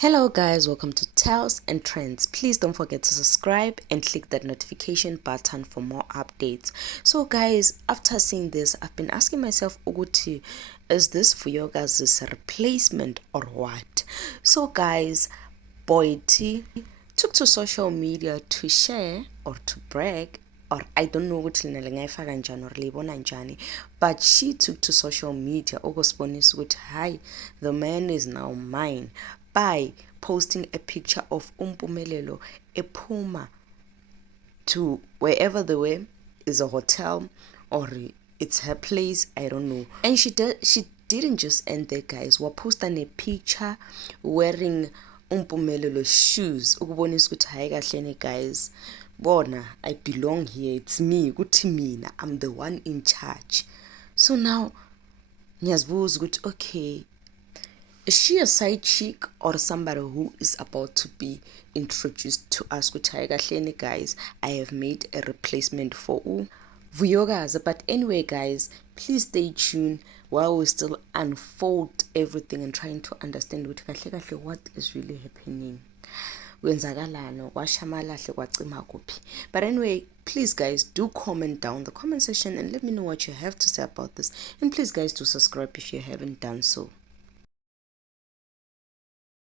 Hello guys, welcome to Tales and Trends. Please don't forget to subscribe and click that notification button for more updates. So guys, after seeing this, I've been asking myself, Uguti, is this Vuyokazi's replacement or what? So guys, Boy T took to social media to share or to brag, or I don't know what but she took to social media ukusibonisa ukuthi hi, the man is now mine by posting a picture of Umpumelelo ephuma to wherever they were, is a hotel or it's her place, I don't know. And she didn't just end there guys, posting a picture wearing Umpumelelo shoes ukubonisa ukuthi hayi kahlene guys, bona I belong here, it's me, kuthi mina I'm the one in charge. So now ngiyazibuza ukuthi okay, is she a side chick or somebody who is about to be introduced to us? Guys, I have made a replacement for Vuyokazi. But anyway, guys, please stay tuned while we still unfold everything and trying to understand what is really happening. But anyway, please guys, do comment down the comment section and let me know what you have to say about this. And please guys, do subscribe if you haven't done so.